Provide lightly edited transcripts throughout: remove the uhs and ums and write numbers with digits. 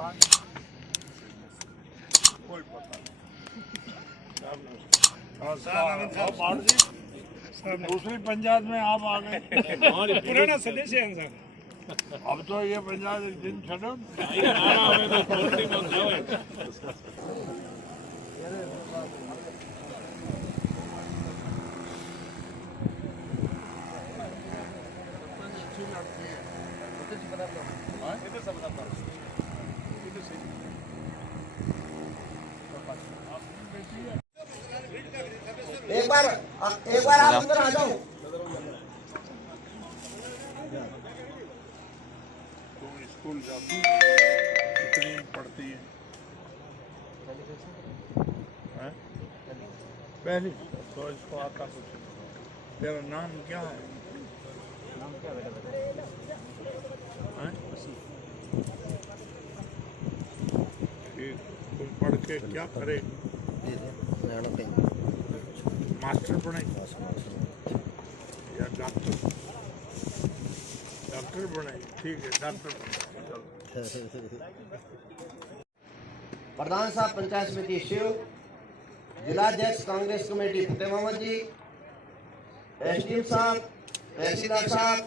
पता है? कोई पता नहीं। दूसरी पंचायत में आप आ गए। पुराना सदस्य हैं सर। अब तो ये पंचायत एक दिन छो एक बार आप अंदर आ जाओ। तो स्कूल जाती कितनी पढ़ती है? पहली। तो इसको आता कुछ। तेरा नाम क्या है? नाम क्या बेटा? ठीक, तुम पढ़ के क्या करे? मास्टर बने या डॉक्टर? डॉक्टर बने, ठीक है डॉक्टर बने। प्रधान साहब पंचायत समिति शिव, जिलाध्यक्ष कांग्रेस कमेटी फतेह मोहम्मद जी, एसडीएम साहब, तहसीलदार साहब,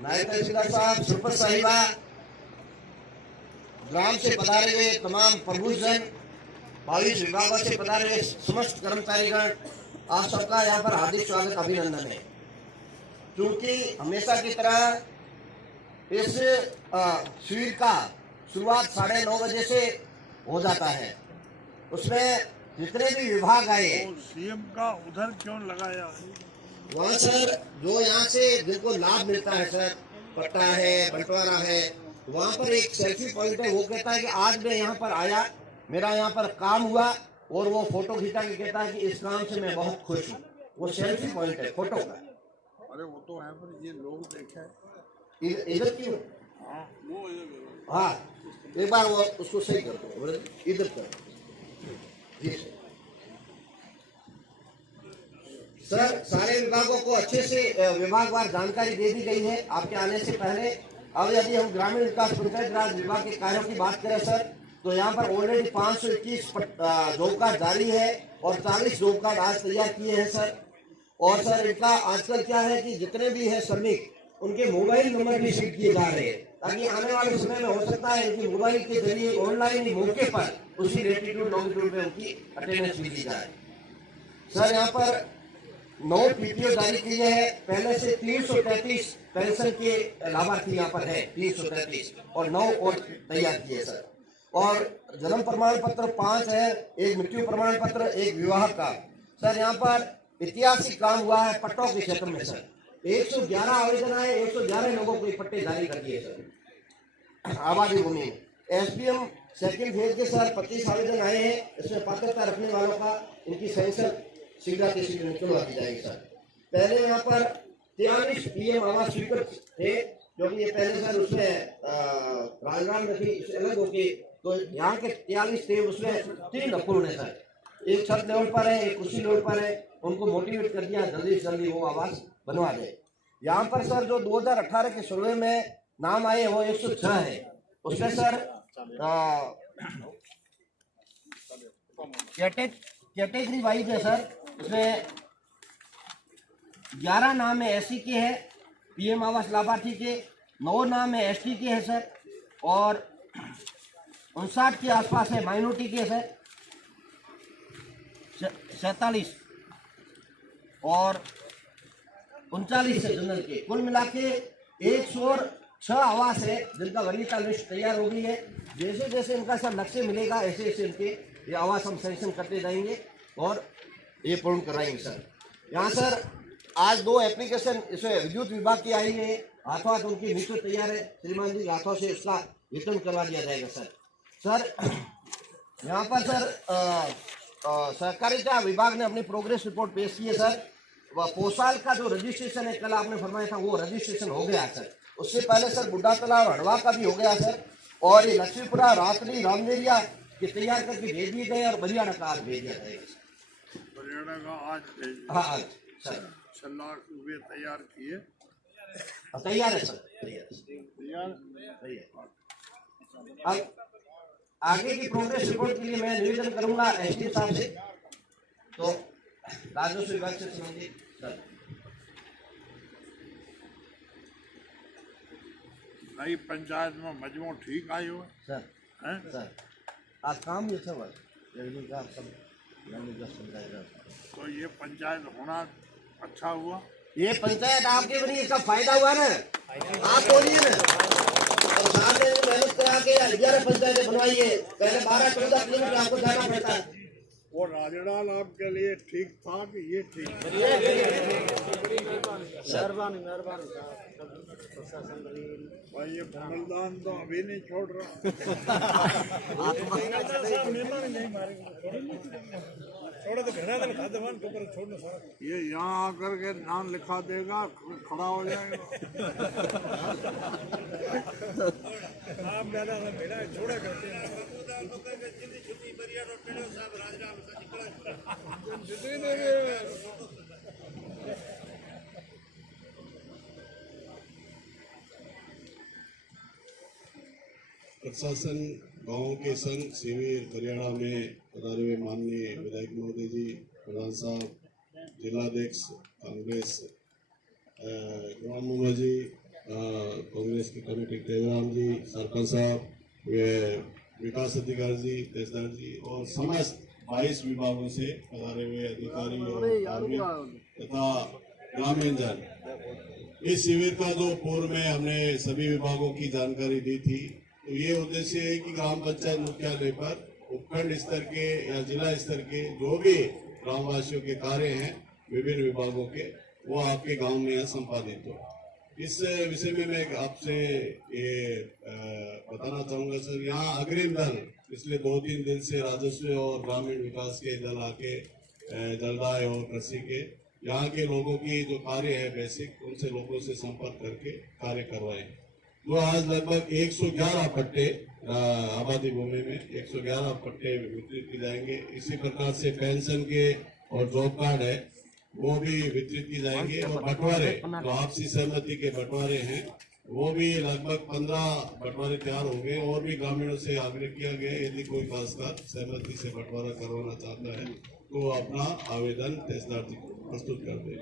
नायब तहसीलदार साहब, सुपर साहिबा, ग्राम से पधारे हुए तमाम प्रभुजन, 22 विभागों से पधारे हुए समस्त कर्मचारीगण, आप सबका यहाँ पर हार्दिक स्वागत अभिनंदन है। क्योंकि हमेशा की तरह इस शिविर का शुरुआत 9:30 बजे से हो जाता है। उसमें जितने भी विभाग आए, सीएम का उधर क्यों लगाया? वहाँ सर जो यहाँ से जिनको लाभ मिलता है सर, पट्टा है, बंटवारा है, वहाँ पर एक सेल्फी पॉइंट है। वो कहता है कि आज मैं यहाँ पर आया, मेरा यहाँ पर काम हुआ, और वो फोटो खींचा के कहता है कि इस काम से मैं बहुत खुश हूँ। वो सेल्फी पॉइंट है फोटो का। अरे वो तो है, पर ये लोग देखे इधर क्यों? हाँ, एक बार वो उसको सही कर दो, इधर कर। जी सर, सारे विभागों को अच्छे से विभागवार जानकारी दे दी गई है आपके आने से पहले। अब यदि हम ग्रामीण विकास पंचायत राज विभाग के कार्यों की बात करें सर, तो यहाँ पर ऑलरेडी 521 जॉब कार्ड जारी है और 40 जॉब कार्ड आज तैयार किए हैं सर। और सर इनका आजकल क्या है कि जितने भी है श्रमिक, उनके मोबाइल नंबर भी सीड किए जा रहे हैं, ताकि आने वाले समय में हो सकता है इनकी मोबाइल के जरिए ऑनलाइन मौके पर उसी लैटिट्यूड लॉन्गिट्यूड में उनकी अटेंडेंस भी दी जाए। सर यहाँ पर 9 पीपीओ जारी किए हैं। पहले से 333 पेंशन के लाभार्थी यहाँ पर है, 333, और 9 और तैयार किए सर। और जन्म प्रमाण पत्र 5 है, एक मृत्यु प्रमाण पत्र, एक विवाह का। सर यहाँ पर ऐतिहासिक काम हुआ है पट्टों के क्षेत्र में सर। 111 आवेदन आए, 111 लोगों को पट्टे जारी कर दिए सर आबादी भूमि में। एसडीएम सेकंड फेज के सर 25 आवेदन आए हैं। इसमें पात्रता रखने वालों का इनकी सेंसर शीघ्र से शीघ्र निकलवा दी जाएगी सर। पहले यहाँ पर 43 पीएम आवास स्वीकृत थे, क्योंकि ये पहले सर उसमें राजनाम में थी, अलग होगी, तो यहाँ के 43 थे, उसमें 3 अपूर्ण है सर। एक छत लेवल पर है, एक कुर्सी लेवल पर है। उनको मोटिवेट कर दिया जल्दी से जल्दी वो आवास बनवा दे। यहाँ पर सर जो 2018 के सर्वे में नाम आए वो 106 है। उसमें सर कैटेगरी वाइज है सर। उसमें 11 नाम है एससी के है, पीएम आवास लाभार्थी के, 9 नाम है एसटी के है सर, और 59 के आसपास है माइनॉरिटी के सर, 47 और 39 है जनरल के। कुल मिला के 106 आवास है जिनका वरीयता लिस्ट तैयार हो गई है। जैसे जैसे इनका सर लक्ष्य मिलेगा, ऐसे ऐसे इनके ये आवास हम सैंक्शन करते जाएंगे और ये पूर्ण कराएंगे सर। यहाँ सर आज 2 एप्लीकेशन इसमें विद्युत विभाग की आई है, हाथों हाथ उनकी नीचे तैयार है, श्रीमान जी हाथों से उसका वितरण करवा दिया जाएगा सर। सर यहाँ पर सर सहकारिता विभाग ने अपनी प्रोग्रेस रिपोर्ट पेश की है सर। वह पोसाल का जो रजिस्ट्रेशन है, कल आपने फरमाया था, वो रजिस्ट्रेशन हो गया सर। उससे पहले सर बुढ़ा तलाव और हड़वा का भी हो गया सर। और ये लक्ष्मीपुरा, रातली, रामदेरिया के तैयार करके भेज दिए गए और बरियाना का आज भेज दिया जाएगा। बरियाना का आज हाँ आज सर 6 लाख रुपये तैयार किए। तैयार है सर, तैयार। अब आगे की प्रोग्रेस रिपोर्ट के लिए मैं निवेदन करूंगा एसडी साहब से, तो राजस्व विभाग से संबंधित सर। नई पंचायत में मजमू ठीक आयो है सर हैं? सर आज काम ये सब रेवन्यू का सब समझाएगा। तो ये पंचायत होना अच्छा हुआ। ये पंचायत आपके बनी, इसका फायदा हुआ ना, आप बोलिए ना। और साथ में मेहनत करा के 11 पंचायतें बनवाई है, पहले 12-14 किलोमीटर आपको जाना पड़ता है। वो राजड़ाल आपके लिए ठीक था कि ये ठीक था? भाई ये कमलदान तो अभी नहीं छोड़ रहा। छोड़ा तो घना था दवान के ऊपर छोड़ना सारा। ये यहाँ आकर के नाम लिखा देगा, खड़ा हो जाएगा। आप ज्यादा मेरा छोड़ा करते हैं। प्रशासन गांव के संग शिविर हरियाणा में पधारे हुए माननीय विधायक महोदय जी, प्रधान साहब, जिलाध्यक्ष कांग्रेस ग्राम मोहम्मद जी, कांग्रेस की कमेटी देवराम जी, सरपंच साहब, विकास अधिकारी जी, तहसीलदार जी और समस्त 22 विभागों से पधारे हुए अधिकारी और कार्मिक तथा ग्रामीण जन। इस शिविर का जो पूर्व में हमने सभी विभागों की जानकारी दी थी, तो ये उद्देश्य है कि ग्राम पंचायत मुख्यालय पर उपखंड स्तर के या जिला स्तर के जो भी ग्रामवासियों के कार्य हैं विभिन्न विभागों के, वो आपके गांव में यहाँ संपादित हो। इस विषय में मैं आपसे ये बताना चाहूंगा सर, यहाँ अग्रिम दल पिछले 2-3 दिन से राजस्व और ग्रामीण विकास के दल आके जलदाय और कृषि के यहाँ के लोगों की जो कार्य है बेसिक, उनसे लोगों से संपर्क करके कार्य करवाए हैं। तो आज लगभग 111 पट्टे आबादी भूमि में 111 पट्टे वितरित किए जाएंगे। इसी प्रकार से पेंशन के और जॉब कार्ड है वो भी वितरित की जाएंगे, और बंटवारे जो आपसी सहमति के बंटवारे हैं वो भी लगभग 15 बंटवारे तैयार हो गए, और भी ग्रामीणों से आग्रह किया गया यदि कोई खासकर सहमति से बंटवारा करवाना चाहता है तो अपना आवेदन तहसीलदार जी को प्रस्तुत कर दे।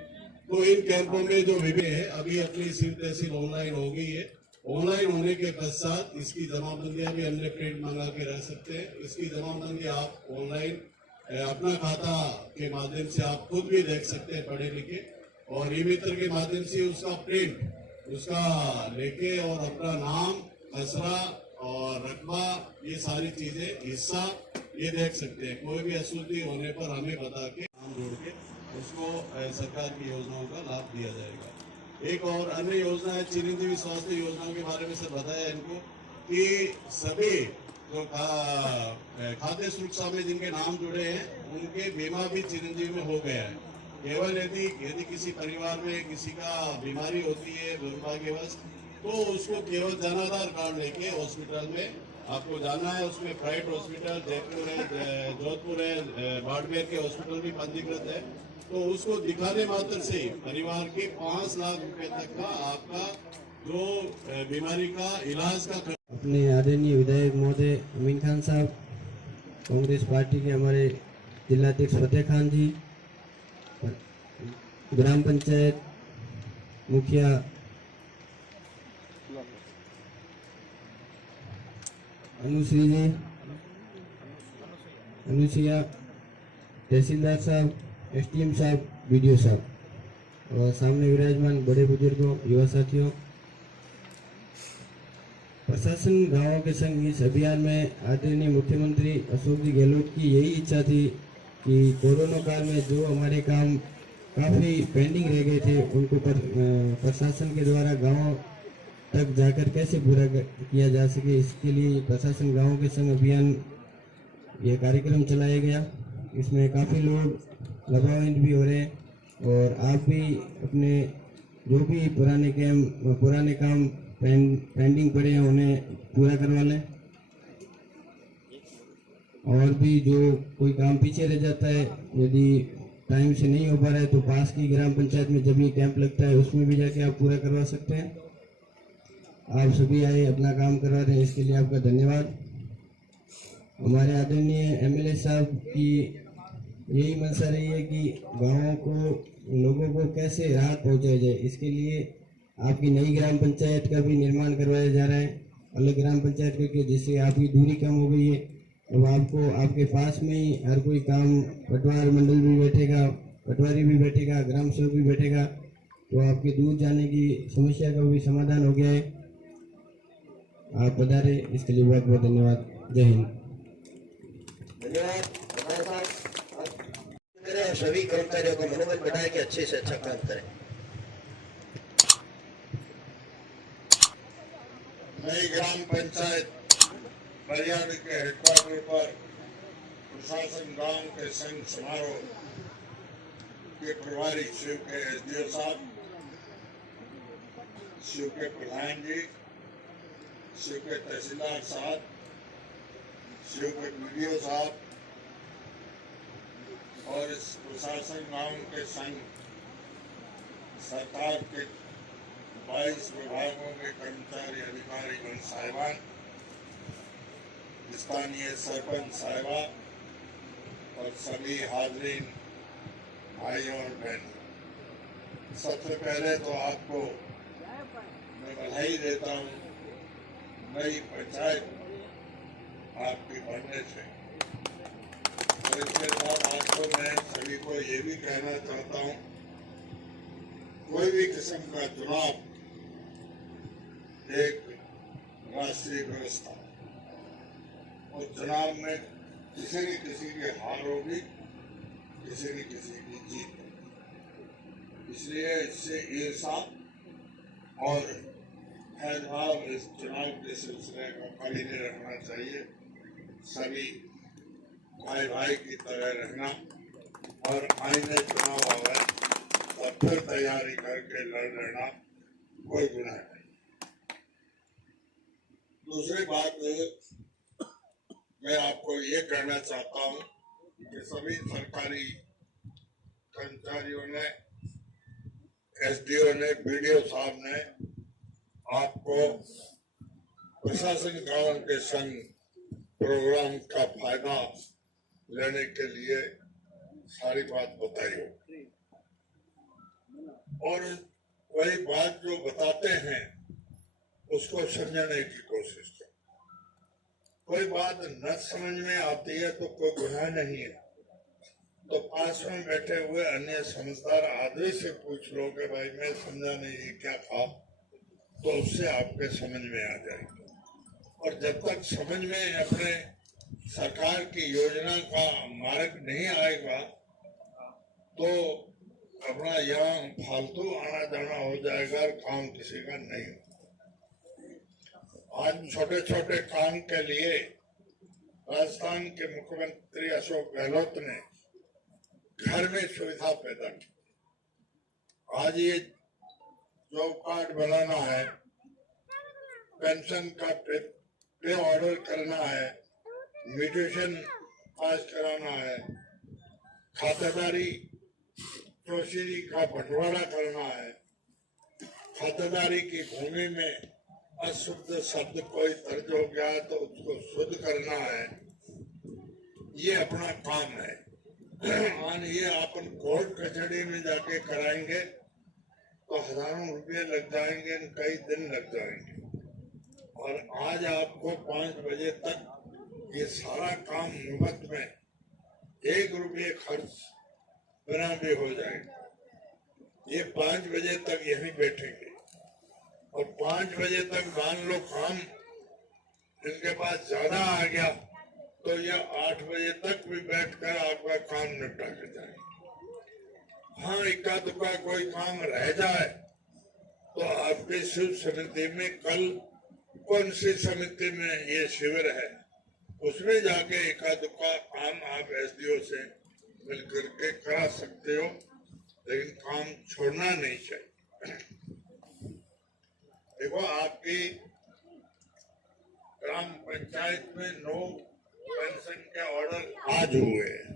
तो इन कैंपों में जो विभिन्न है, अभी अपनी सिविल तहसील ऑनलाइन हो गई है। ऑनलाइन होने के पश्चात इसकी जमाबंदियां भी हमने प्रिंट मंगा के रह सकते हैं। इसकी जमाबंदी आप ऑनलाइन अपना खाता के माध्यम से आप खुद भी देख सकते हैं पढ़े लिखे, और ई मित्र के माध्यम से उसका प्रिंट उसका लेके और अपना नाम, खसरा और रकबा, ये सारी चीजें, हिस्सा ये देख सकते हैं। कोई भी अशुद्धि होने पर हमें बता के नाम जोड़ के उसको सरकार की योजनाओं का लाभ दिया जाएगा। एक और अन्य योजना है चिरंजीवी स्वास्थ्य योजना के बारे में सर बताया इनको कि सभी जो खाद्य सुरक्षा में जिनके नाम जुड़े हैं उनके बीमा भी चिरंजीवी में हो गया है। केवल यदि किसी परिवार में किसी का बीमारी होती है दुर्भाग्यवश, तो उसको केवल जनाधार कार्ड लेके हॉस्पिटल में आपको जाना है। उसमें प्राइवेट हॉस्पिटल जयपुर है, जोधपुर है, बाड़मेर के हॉस्पिटल भी पंजीकृत है। तो उसको दिखाने मात्र से परिवार के 5 लाख रुपए तक का आपका जो बीमारी का इलाज का अपने आदरणीय विधायक महोदय अमीन खान साहब, कांग्रेस पार्टी के हमारे जिलाध्यक्ष फतेह खान जी, ग्राम पंचायत मुखिया अनुसुईया, तहसीलदार साहब, एसडीएम साहब, बीडीओ साहब और सामने विराजमान बड़े बुजुर्गों, युवा साथियों, प्रशासन गांवों के संग इस अभियान में आदरणीय मुख्यमंत्री अशोक जी गहलोत की यही इच्छा थी कि कोरोना काल में जो हमारे काम काफ़ी पेंडिंग रह गए थे उनको प्रशासन के द्वारा गांव तक जाकर कैसे पूरा किया जा सके, इसके लिए प्रशासन गांवों के संग अभियान ये कार्यक्रम चलाया गया। इसमें काफ़ी लोग लाभान्वित भी हो रहे हैं, और आप भी अपने जो भी पुराने काम पेंडिंग पड़े हैं उन्हें पूरा करवा लें, और भी जो कोई काम पीछे रह जाता है यदि टाइम से नहीं हो पा रहा है तो पास की ग्राम पंचायत में जब ये कैंप लगता है उसमें भी जाके आप पूरा करवा सकते हैं। आप सभी आए अपना काम करवा रहे हैं, इसके लिए आपका धन्यवाद। हमारे आदरणीय एमएलए साहब की यही मंशा रही है कि गाँवों को, लोगों को कैसे राहत पहुंचाई जाए, इसके लिए आपकी नई ग्राम पंचायत का भी निर्माण करवाया जा रहा है, अलग ग्राम पंचायत करके, जिससे आपकी दूरी कम हो गई है। अब आपको आपके पास में ही हर कोई काम, पटवार मंडल भी बैठेगा, पटवारी भी बैठेगा, ग्राम सेवक भी बैठेगा, तो आपके दूर जाने की समस्या का भी समाधान हो गया है। आप पधारे, इसके लिए बहुत बहुत धन्यवाद। जय हिंद। धन्यवाद। और सभी कर्मचारियों को मनोबल बढ़ाए कि अच्छे से अच्छा काम करें। नई ग्राम पंचायत बरियाड़ी के हेडक्वार्टर पर प्रशासन गांव के संघ समारोह के प्रभारी शिव के एसडीओ साहब, शिव के प्रधान जी, शिव के तहसीलदार साहब, शिव के बीडीओ साहब और इस प्रशासन गांव के संघ सरकार के 22 विभागों के कर्मचारी अधिकारी साहिबान, स्थानीय सरपंच साहिबा और सभी हाजरीन भाइयों और बहनों, सबसे पहले तो आपको मैं बधाई देता हूँ नई पंचायत आपकी बनने से। और इसके साथ आपको मैं सभी को ये भी कहना चाहता हूँ, कोई भी किस्म का चुनाव एक राष्ट्रीय व्यवस्था, और चुनाव में किसी न किसी की हार होगी, किसी न किसी की जीत होगी। इसलिए इससे ईर्षा और भेदभाव इस चुनाव के सिलसिले में कभी नहीं रखना चाहिए। सभी भाई भाई की तरह रहना, और आईने चुनाव आवे और फिर तैयारी करके लड़ लेना कोई गुनाह नहीं। दूसरी बात मैं आपको ये कहना चाहता हूँ कि सभी सरकारी कर्मचारियों ने, एसडीओ ने, बीडीओ साहब ने आपको प्रशासन गांव के संग प्रोग्राम का फायदा लेने के लिए सारी बात बताई होगी, और वही बात जो बताते हैं उसको समझने की कोशिश करो। कोई बात न समझ में आती है तो कोई गुनाह नहीं है, तो पास में बैठे हुए अन्य समझदार आदमी से पूछ लो कि भाई मैं समझा नहीं ये क्या था, तो उससे आपके समझ में आ जाएगी। और जब तक समझ में अपने सरकार की योजना का मार्ग नहीं आएगा तो अपना यहाँ फालतू आना जाना हो जाएगा और काम किसी का नहीं होगा। आज छोटे छोटे काम के लिए राजस्थान के मुख्यमंत्री अशोक गहलोत ने घर में सुविधा पैदा की। आज ये जॉब कार्ड बनाना है, पेंशन का पे ऑर्डर करना है, म्यूटेशन पास कराना है, खातेदारी प्रोसीडी का बंटवारा करना है, खातेदारी की भूमि में अशुद्ध शब्द कोई दर्ज हो गया तो उसको शुद्ध करना है, ये अपना काम है। मान ये अपन कोर्ट कचहरी में जाके कराएंगे तो हजारों रुपये लग जाएंगे, कई दिन लग जाएंगे, और आज आपको 5 बजे तक ये सारा काम मुफ्त में 1 रुपये खर्च बिना भी हो जाएगा। ये 5 बजे तक यहीं बैठेंगे, और 5 बजे तक मान लो काम इनके पास ज्यादा आ गया तो ये 8 बजे तक भी बैठकर आपका काम निपटा के जाएंगे। हाँ, इक्का दुक्का कोई काम रह जाए तो आपकी शिव समिति में कल कौन सी समिति में ये शिविर है, उसमें जाके इक्का दुक्का काम आप एसडीओ से मिलकर के करा सकते हो, लेकिन काम छोड़ना नहीं चाहिए। देखो, आपकी ग्राम पंचायत में 9 पेंशन के ऑर्डर आज हुए हैं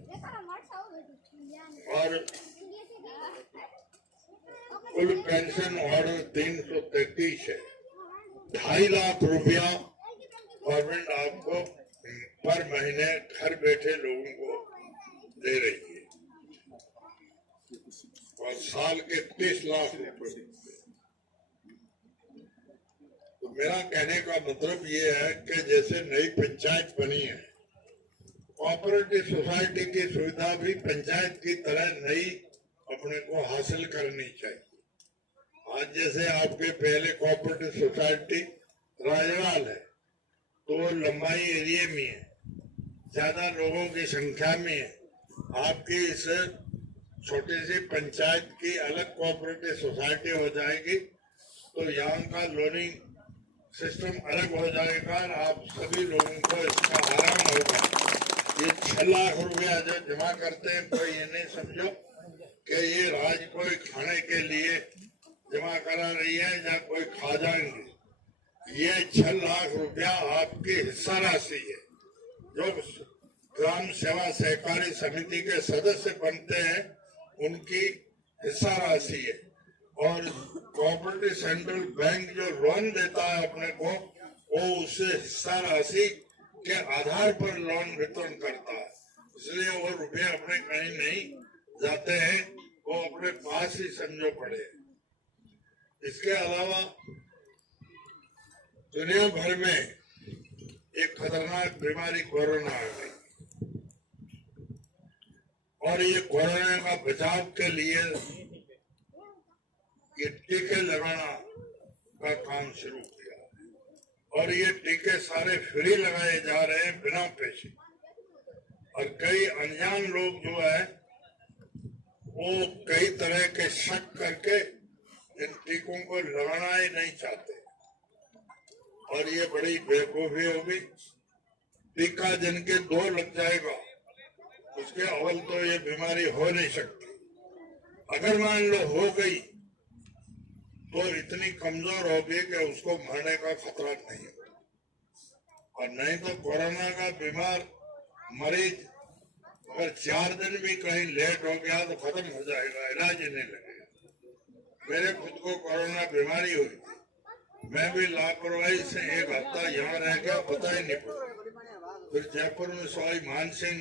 और कुल पेंशन ऑर्डर 333 है। 2.5 लाख रुपया गवर्नमेंट आपको पर महीने घर बैठे लोगों को दे रही है और साल के 30 लाख रुपए। तो मेरा कहने का मतलब ये है कि जैसे नई पंचायत बनी है, कोऑपरेटिव सोसाइटी की सुविधा भी पंचायत की तरह नई अपने को हासिल करनी चाहिए। आज जैसे आपके पहले कोऑपरेटिव सोसाइटी राजनाल है तो वो लंबाई एरिया में है, ज्यादा लोगों की संख्या में है। आपकी इस छोटी सी पंचायत की अलग कोऑपरेटिव सोसाइटी हो जाएगी तो यहाँ का लोनिंग सिस्टम अलग हो जाएगा और आप सभी लोगों को इसका आराम होगा। ये 6 लाख रुपया जो जमा करते हैं, कोई ये नहीं समझो कि ये राज कोई खाने के लिए जमा करा रही है या कोई खा जाएंगे। ये 6 लाख रुपया आपकी हिस्सा राशि है जो ग्राम सेवा सहकारी समिति के सदस्य बनते हैं, उनकी हिस्सा राशि है। और कोऑपरेटिव सेंट्रल बैंक जो लोन देता है अपने को, वो उससे हिस्सा राशि के आधार पर लोन वितरण करता है, इसलिए वो रुपये अपने कहीं नहीं जाते हैं, वो अपने पास ही समझो पड़े। इसके अलावा दुनिया भर में एक खतरनाक बीमारी कोरोना आ गई और ये कोरोना का बचाव के लिए ये टीके लगाना का काम शुरू किया और ये टीके सारे फ्री लगाए जा रहे हैं बिना पैसे। और कई अनजान लोग जो है वो कई तरह के शक करके इन टीकों को लगाना ही नहीं चाहते और ये बड़ी बेवकूफी होगी। टीका जिनके 2 लग जाएगा उसके अव्वल तो ये बीमारी हो नहीं सकती। अगर मान लो हो गई तो इतनी कमजोर होगी कि उसको मरने का खतरा नहीं है। और नहीं तो कोरोना का बीमार मरीज अगर 4 दिन भी कहीं लेट हो गया तो खत्म हो जाएगा, इलाज ही नहीं लगेगा। मेरे खुद को कोरोना बीमारी हुई थी, मैं भी लापरवाही से 1 हफ्ता यहाँ रह गया, पता ही नहीं पड़ा। फिर जयपुर में सवाई मानसिंह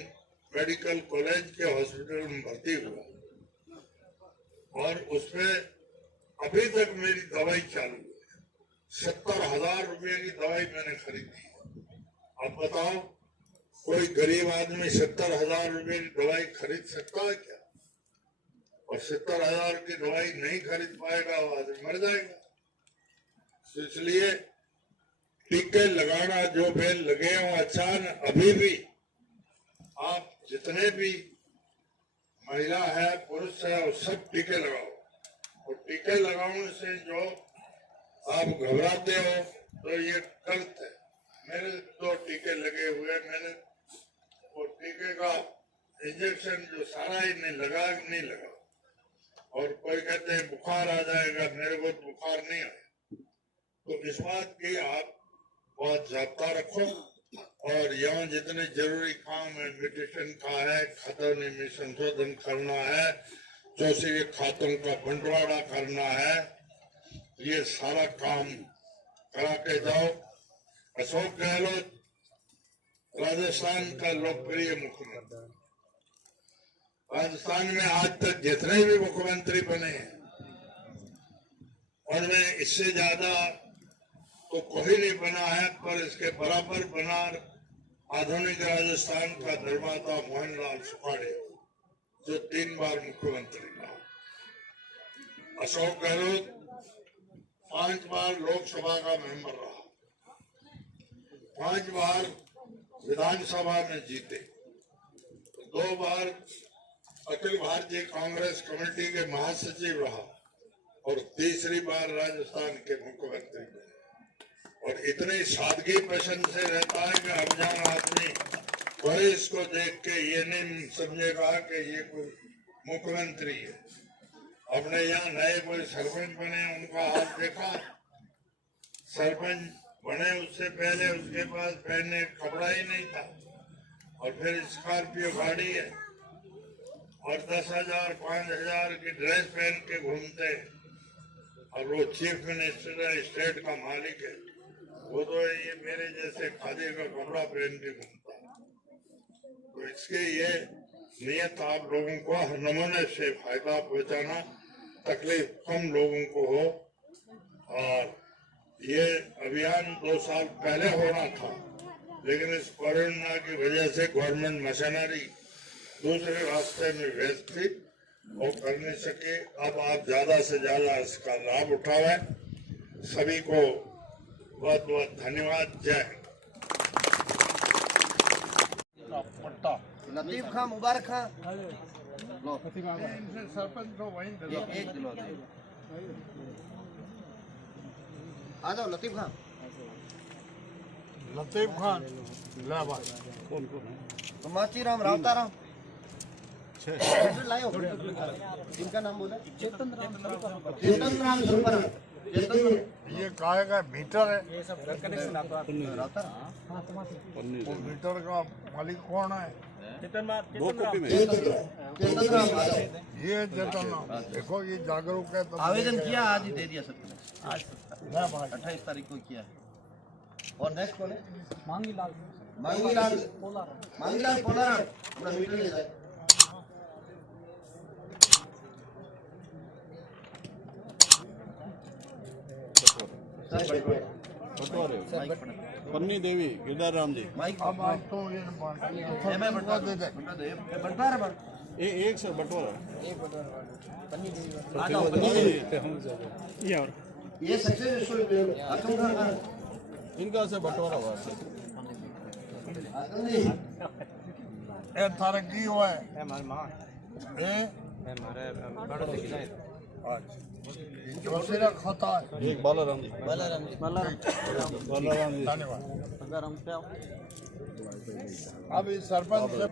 मेडिकल कॉलेज के हॉस्पिटल में भर्ती हुआ और उसमें अभी तक मेरी दवाई चालू है। 70,000 रुपये की दवाई मैंने खरीदी। अब बताओ कोई गरीब आदमी 70,000 रुपये की दवाई खरीद सकता है क्या? और 70,000 की दवाई नहीं खरीद पाएगा वो आदमी मर जाएगा। तो इसलिए टीके लगाना जो बेल लगे हो अच्छा न, अभी भी आप जितने भी महिला है पुरुष है वो सब टीके लगाओ। और टीके लगाने से जो आप घबराते हो तो ये गलत है। मेरे 2 टीके लगे हुए, मैंने वो टीके का इंजेक्शन जो सारा ही नहीं लगा। और कोई कहते हैं बुखार आ जाएगा, मेरे को बुखार नहीं आया। तो इस बात की आप बहुत जागता रखो और यहाँ जितने जरूरी काम है, म्यूटेशन का है, खातों में संशोधन करना है, चौसे खातों का बंटवारा करना है, ये सारा काम करा के जाओ। अशोक गहलोत राजस्थान का लोकप्रिय मुख्यमंत्री, राजस्थान में आज तक जितने भी मुख्यमंत्री बने हैं उनमें इससे ज्यादा तो कोई नहीं बना है, पर इसके बराबर बना आधुनिक राजस्थान का निर्माता मोहनलाल सुखाड़े जो 3 बार मुख्यमंत्री रहा। अशोक गहलोत 5 बार लोकसभा का मेंबर रहा, 5 बार विधानसभा में जीते, 2 बार अखिल भारतीय कांग्रेस कमेटी के महासचिव रहा और तीसरी बार राजस्थान के मुख्यमंत्री बने। और इतनी सादगी पसंद से रहता है कि अनजान आदमी कोई इसको देख के ये नहीं समझेगा कि ये कोई मुख्यमंत्री है। अपने यहाँ नए कोई सरपंच बने, उनका हाथ देखा, सरपंच बने उससे पहले उसके पास पहनने कपड़ा ही नहीं था और फिर स्कॉर्पियो गाड़ी है और 10,000 5,000 की ड्रेस पहन के घूमते और वो चीफ मिनिस्टर है, स्टेट का मालिक है। वो तो ये मेरे जैसे खादी का कपड़ा पहन के घूमता है। तो इसके ये नियत आप लोगों को हर नमूने से फायदा पहुंचाना, तकलीफ कम लोगों को हो। और ये अभियान 2 साल पहले होना था, लेकिन इस कोरोना की वजह से गवर्नमेंट मशीनरी दूसरे रास्ते में व्यस्त थी, वो कर नहीं सके। अब आप ज्यादा से ज्यादा इसका लाभ उठावें। सभी को बहुत बहुत धन्यवाद। जय हिंद। लतीफ खां, मुबारक खां, लो सरपंच को वहीं एक किलो आ जाओ। लतीफ खां, लतीफ खान इलाहाबाद। तो माची राम रावता राम लायो। इनका नाम बोला चेतन राम सुपर। ये काय का मीटर है, रावता वो मीटर का मालिक कौन है? चेतन राम आ जाओ। ये जतन देखो, ये जागरूक है तो आवेदन किया, आज ही दे दिया सबने। आज 28 तारीख को किया है। और नेक्स्ट कौन है? मांगीलाल पोलाराम। अपना मीटर ले जाए। पन्नी देवी, गिरधार राम जी। माइक अब आज तो ये बंटा ये एक सर बंटवारा। ये सक्सेसफुल इनका से बंटवारा हुआ सर। ये तरक्की हुआ है। ये दूसरा खाता है। एक बालाराम जी। धन्यवाद। अब इस सरपंच से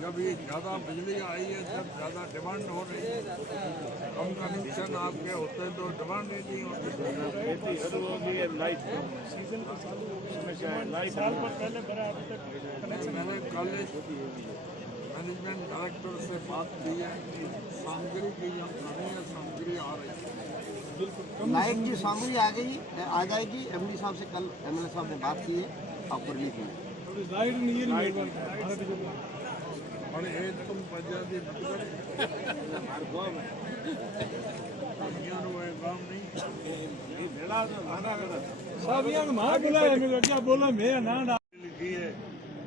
जब ये ज्यादा बिजली आई है, जब ज्यादा डिमांड हो रही है, कम कनेक्शन आपके होते हैं तो डिमांड ही नहीं होती। मैंने कॉलेज मैनेजमेंट डायरेक्टर से बात की है, सामग्री की सामग्री आ रही है। लाइट की सामग्री आ गई, आ जाएगी। एमडी साहब से कल एमएलए साहब ने बात की है, आप कर लीजिए। और ये तुम पंजाबी काम नहीं सब यहाँ माँ बुलाया, मेरे क्या बोला मैं ना लिखी है,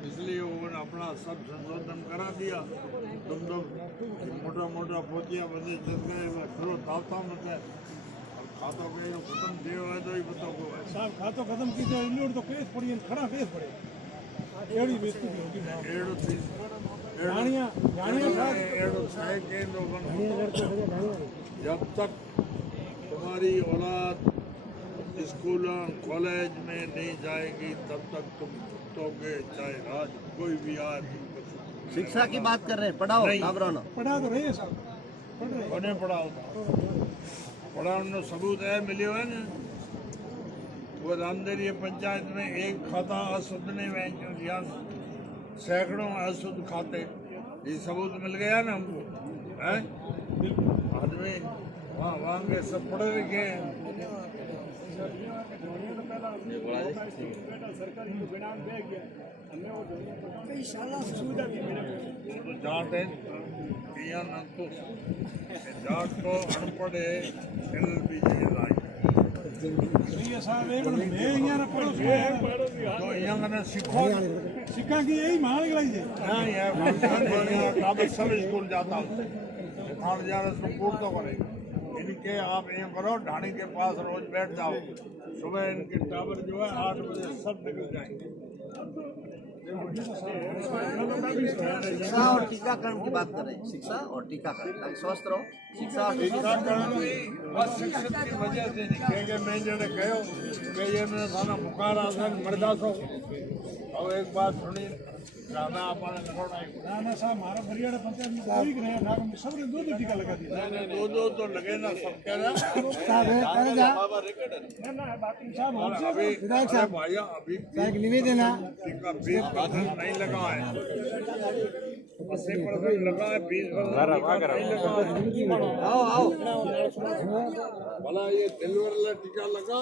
इसलिए उन्होंने अपना सब संशोधन करा दिया। तुम तो मोटा मोटा पोतिया बंदे चल गए, खरो दावता मत है। खातो के खत्म थियो है तो ही बताओ को है साहब खातो खत्म की तो इनलोड तो केस पड़ी, खड़ा केस पड़े। एड़ी बेइज्जती होगी ना। एड़ो थी गाड़ियाँ एड़ो छाए के लोगों जब तक तुम्हारी औलाद स्कूल कॉलेज में नहीं जाएगी तब तक तुम भुगतोगे, चाहे राज कोई भी आए। शिक्षा की बात कर रहे हैं, पढ़ाओ घबराना। पढ़ा तो रही है साहब, उन्हें पढ़ाओ सबूत है मिले हुए ना। वो रामदेरी पंचायत में एक खाता अशुद्ध नहीं में यहाँ सैकड़ों अशुद्ध खाते, ये सबूत मिल गया ना हमको है। आदमी वहाँ के सब पढ़े लिखे हैं। तो जाट है यहाँ न तो जाट को अनपढ़ है LLB लाइक ये साहब एक मैं यहाँ ना पढ़ो तो यहाँ का सीखो सिक्का की यही मान गई है। हाँ यार काबिल सब स्कूल जाता हूँ खान जा रहा स्कूल तो करे। इनके आप ये करो, ढाणी के पास रोज बैठ जाओ, सुबह इनके टावर जो है 8 बजे सब निकल जाएंगे। शिक्षा और टीकाकरण की बात कर रहे हैं। शिक्षा और टीकाकरण, स्वस्थ रहो। शिक्षा और टीकाकरण भी बस शिक्षक की वजह से नहीं कि मैं जड़े कहो कि ये मेरा थाना बुखार आसन मरदा सो। और एक बात सुनी ज्यादा अपन ना साहब हमारा हरियाणा पंचायत में कोई नहीं है ना, सबने 2 टीका लगा दिया। दो तो लगे ना सब कह रहा ना बात साहब और अभी भैया अभी निवेदन है टीका भी नहीं लगा है। 80% लगा है, 20% आओ आओ भला ये दिलवर वाला टीका लगा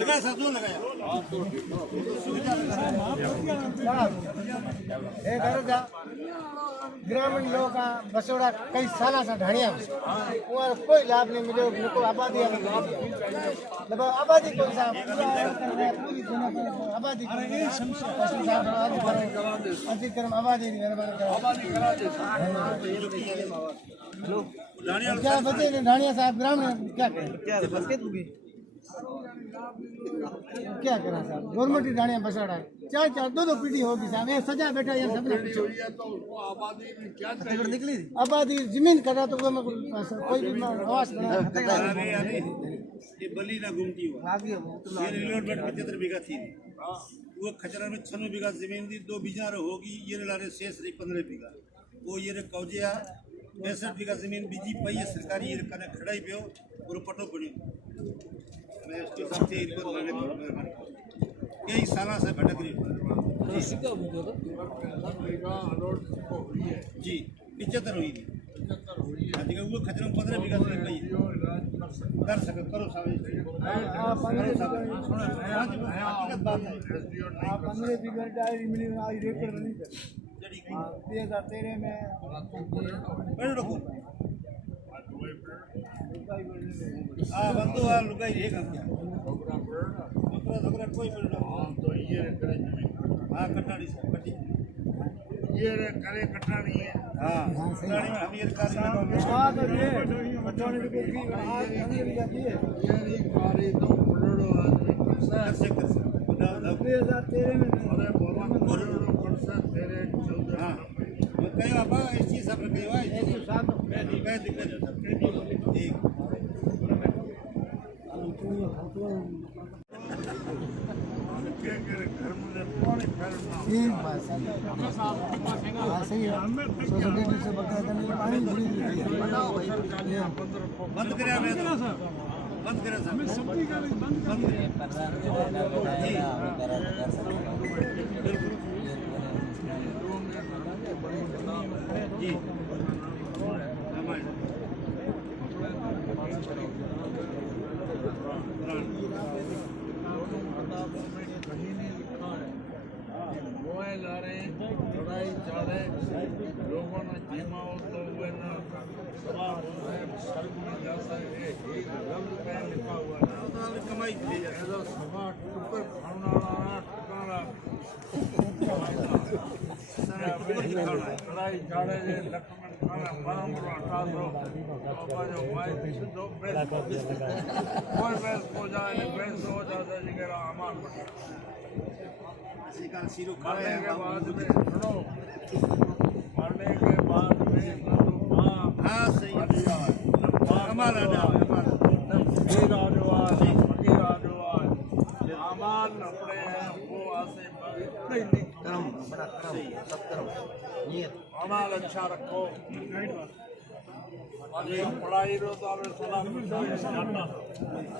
लगा सर, जो लगाया एक अर्धा ग्रामीण लोगों का बसोड़ा कई साल से ढाणिया और कोई लाभ नहीं मिले, उनको आबादी लगभग आबादी कोई साहब पूरी दुनिया में आबादी अधिकरण आबादी क्या बचे ढाणिया साहब ग्रामीण क्या करें, क्या करें साहब, गवर्नमेंट की ढाणिया बसोड़ा चार चार दो पीढ़ी होगी साहब, ये सजा बैठा यार सबने निकली आबादी जमीन करा तो कोई भी आवास बना ये बली ना घूमती हुआ ये रिलोटमेंट 75 बीघा थी वो खचरा में 96 बीघा जमीन थी, 2 बीघा होगी ये लारे शेष रही 15 बीघा वो ये कौजिया 65 बीघा जमीन बीजी पई है सरकारी ये कने खड़ाई पियो और पटो पड़ी मैं इसके साथ ही रिपोर्ट लाने कई सालों से भटक रही जी 75 हुई थी वो खचरा में 15 बीघा जमीन पई कर सके करो साहब आप 15 बीघा डायरी मिली आज रेकॉर्ड नहीं कर 2013 में बंदो लुगाई है क्या दूसरा कोई तो ये हाँ कटाड़ी से कटी ये करे कटाड़ी है हाँ कटाड़ी में हम ये कार्य कर सकते 2013 में हाँ कई बाबा इस चीज़ सब कई हुआ दिक्कत ठीक ठीक बात सही है सोसाइटी से बकायदा पानी पूरी बंद करें बंद करें साहब बंद जी मोबाइल आ रहे हैं, लड़ाई चल रहे हैं, लोगों ने जीमा हो तो हुए ना सवाल हो रहे हैं, सड़क में जा सकते हैं, एक रंग पे लिखा हुआ है, कमाई थी ऐसा सभा टुकर खाना टुकारा लड़ाई चाड़े जे लक्ष्मण खाना परम्परा हटा दो बाबा जो भाई दो बेस कोई बेस हो जाए बेस हो जाता जिगरा अमान का सीरो मरने के बाद में सुनो मरने के बाद में हाँ सही हमारा अमान अपने हैं वो आसे कर्म बड़ा कर्म सब कर्म नियत अमाल अच्छा रखो पढ़ाई रो तो आपने सलाम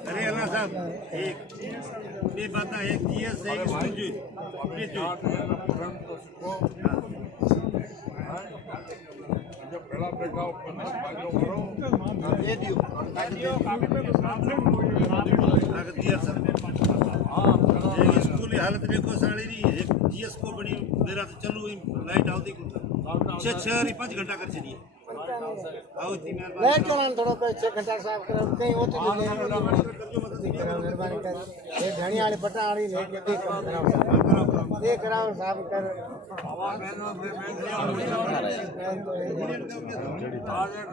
अरे अल्लाह साहब एक ये बात है एक जीएस है एक स्कूल जी ये जो जब बड़ा बेटा ऊपर भागो करो दे दियो लागत दिया सर हाँ एक स्कूल की हालत देखो साड़ी रही एक जीएस को बड़ी मेरा तो चलू लाइट आवती को 6-5 घंटा कर चलिए आओ इतनी लाइट चलाना थोड़ा पे 6 घंटा साफ कर कहीं होती नहीं मेहरबानी कर ये धनी वाले पटा वाली नहीं देख कराओ साफ कर आज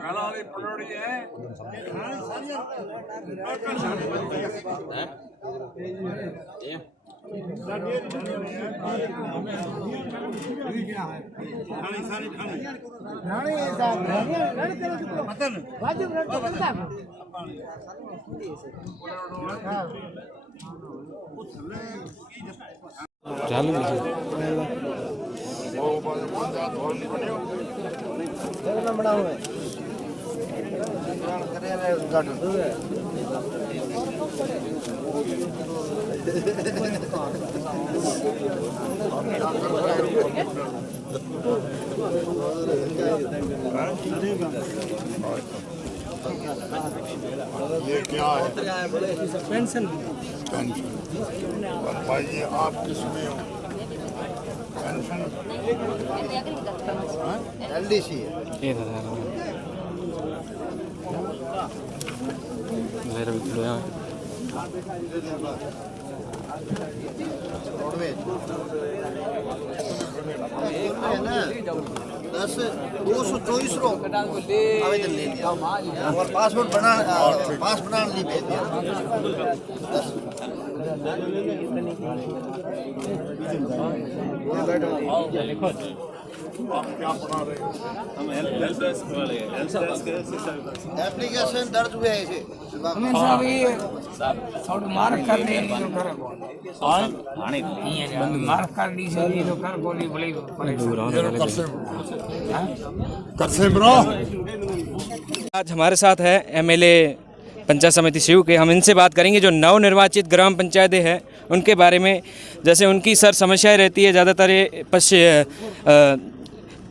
घर वाली पटोड़ी है सारी रानी साहब रानी करो मतन वाजिब रेट बता हां देखना बड़ा हुआ है करे रहे उद्घाटन ये क्या है? पेंशन। भाई जी आप किसमें हो? पेंशन LDC है ना 224 रो आवेदन ले लिया और पासपोर्ट बनाने लिए भेज दिया। आप क्या पढ़ा रहे हो? एप्लीकेशन दर्ज हुए है इसे आज हमारे साथ है MLA पंचायत समिति शिव के। हम इनसे बात करेंगे जो नवनिर्वाचित ग्राम पंचायतें हैं उनके बारे में। जैसे उनकी सर समस्याएं रहती है ज़्यादातर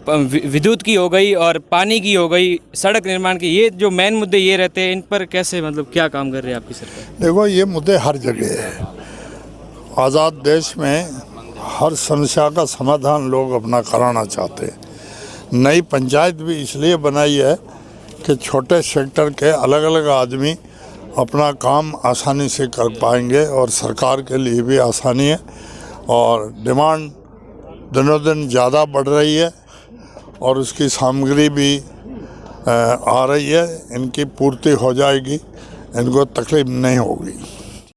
विद्युत की हो गई और पानी की हो गई, सड़क निर्माण की, ये जो मेन मुद्दे ये रहते हैं, इन पर कैसे मतलब क्या काम कर रही है आपकी सरकार? देखो ये मुद्दे हर जगह है। आज़ाद देश में हर समस्या का समाधान लोग अपना कराना चाहते हैं। नई पंचायत भी इसलिए बनाई है कि छोटे सेक्टर के अलग अलग आदमी अपना काम आसानी से कर पाएंगे और सरकार के लिए भी आसानी है। और डिमांड दिनों दिन ज़्यादा बढ़ रही है और उसकी सामग्री भी आ रही है। इनकी पूर्ति हो जाएगी, इनको तकलीफ नहीं होगी।